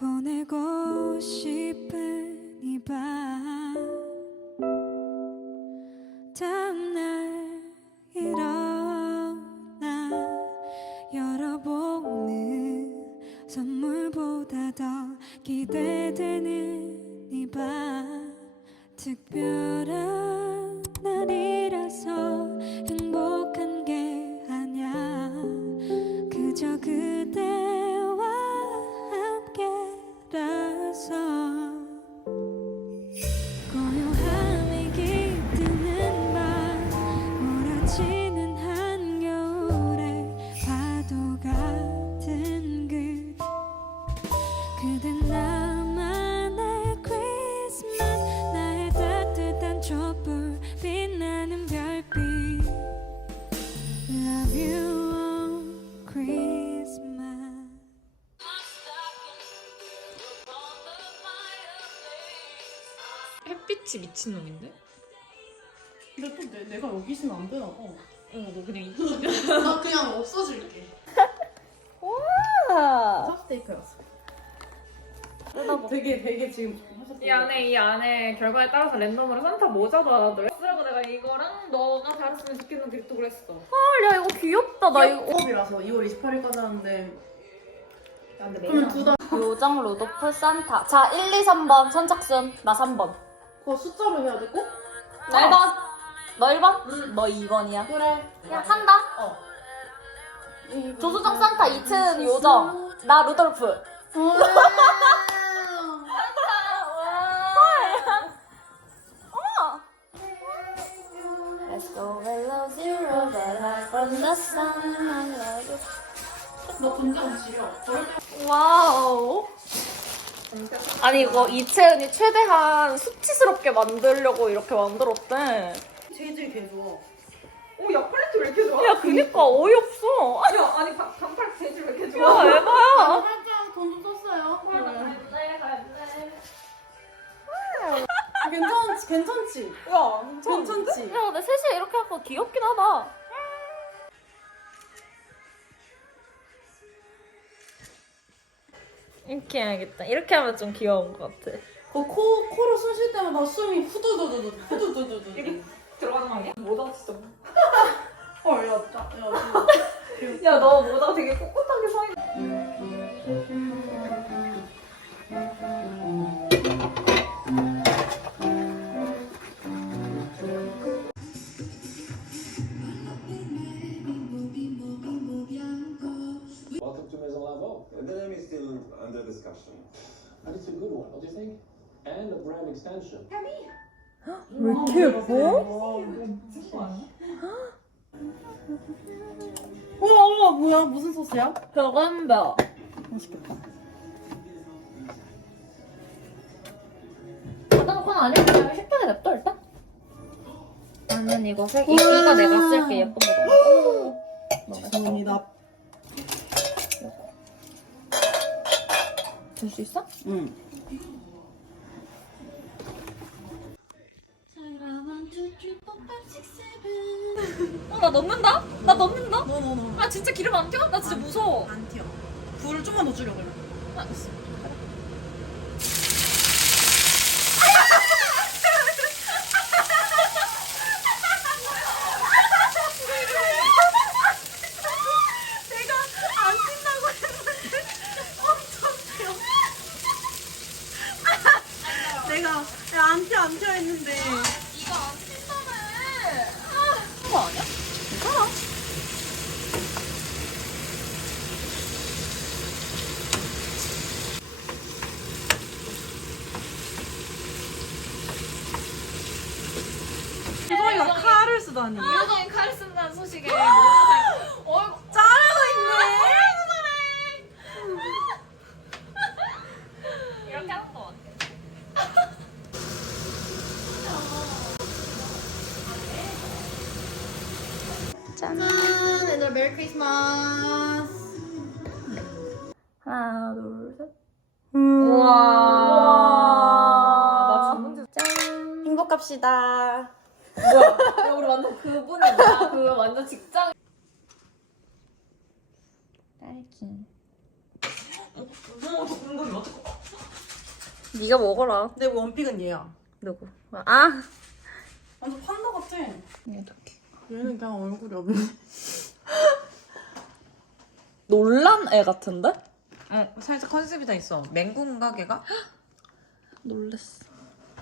보내고 싶은 이 밤. 다음날 일어나 열어보는 선물보다 더 기대되는 이 밤. 특별한 몰아치는 한겨울의 파도 같은 그 그댄 나만의 크리스마스. 나의 따뜻한 촛불 빛나는 별빛. Love you on Christmas. 햇빛이 미친놈인데? 근데 또 내, 내가 여기 있으면 안 되나 봐. 어, 너 그냥 이나 그냥 없어질게. 찹스테이크였어. 되게 되게 지금 하셨던 이 안에 이 안에 결과에 따라서 랜덤으로 산타 모자도 들어. 쓰라고 내가 이거랑 너가 달았으면 좋겠는 그립도 그랬어. 야 이거 귀엽다 나 이거 수업이라서 2월 28일까지 하는데 그러면 두달 요정 루도프 산타 자 1, 2, 3번 선착순 나 3번 그거 숫자로 해야 되고? 나 1번 너 1번? 너 2번이야 그래. 야 산다 어. 조수정 산타 2층 요정 나 루돌프. 너 분장 지려. 와우. 아니 이거 이채은이 최대한 수치스럽게 만들려고 이렇게 만들었대. 재질이 개 좋아. 오, 야 팔레트 왜 이렇게 좋아? 야 그니까 어이없어. 야, 아니 반, 반팔 재질 왜 이렇게 야 좋아? 에바야. 살짝 돈 좀 썼어요. 갈래 갈래. 괜찮지? 괜찮지? 야 괜찮지? 야 근데 셋이 이렇게 하고 귀엽긴 하다. 이렇게 해야겠다. 이렇게 하면 좀 귀여운 것 같아. 그 코, 코로 숨쉴 때마다 숨이 후두두두두 후두두두두 이게 들어가는 거 아니야? 모자 진짜. 헐, 야, 짜, 야, 그 야, 너 모자 되게 꿋꿋하게 서 있네. Welcome to Maison Laveau. The name is still under discussion. And it's a good one, don't you think? And a brand extension. 왜 이렇게 예뻐? 우와, 우와, 뭐야? 무슨 소스야? 별건별. 맛있겠다. 어떤 건? 그냥 식탁에 냅둬 일단. 나는 이거 색 이- 이거 내가 쓸게 예쁜 거. 죄송합니다. 줄수 있어? 응. 어, 나 넣는다? 나 넣는다? 너, 너, 너. 아 진짜 기름 안 튀어? 나 진짜 무서워. 안 튀어. 불을 좀만 더 줄여, 그래. 아, 있어. 내가, 야, 안 튀어, 안 튀어 했는데. 이거 안 튄다며. 아, 그거 아니야? 괜찮아. 소정이가 쓰다니. 요정이 칼 쓴다는 소식에 모자 어이구. 자르고 있네. 이렇게 하는 거 같아. 짠, 얘들아, 메리 크리스마스. 하나, 둘, 셋. 우와. 나 와. 죽은 줄. 짠. 행복합시다. 뭐야? 완전 그분이야. 그 완전 직장. 딸기. 어머, 저 공동이 어떡해? 네가 먹어라. 내 원픽은 얘야. 누구? 아. 완전 판다 같아. 얘도. 얘는 그냥 얼굴이 없네. 놀란 애 같은데? 어, 살짝 컨셉이 다 있어. 맹군가 걔가? 놀랬어.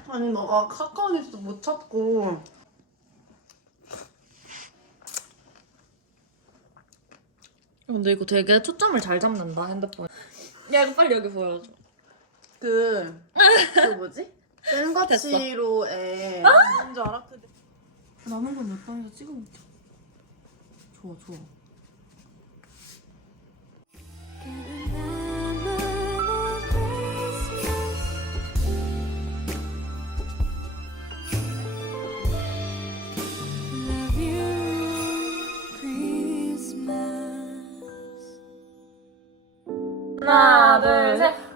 아니 너가 카카오 뉴스 못 찾고 근데 이거 되게 초점을 잘 잡는다 핸드폰. 야 이거 빨리 여기 보여줘. 그, 그 뭐지? 센거치로에 뭔지 알아? 그 남은 건 옆방에서 찍어볼게 좋아 좋아 하나, 둘, 셋.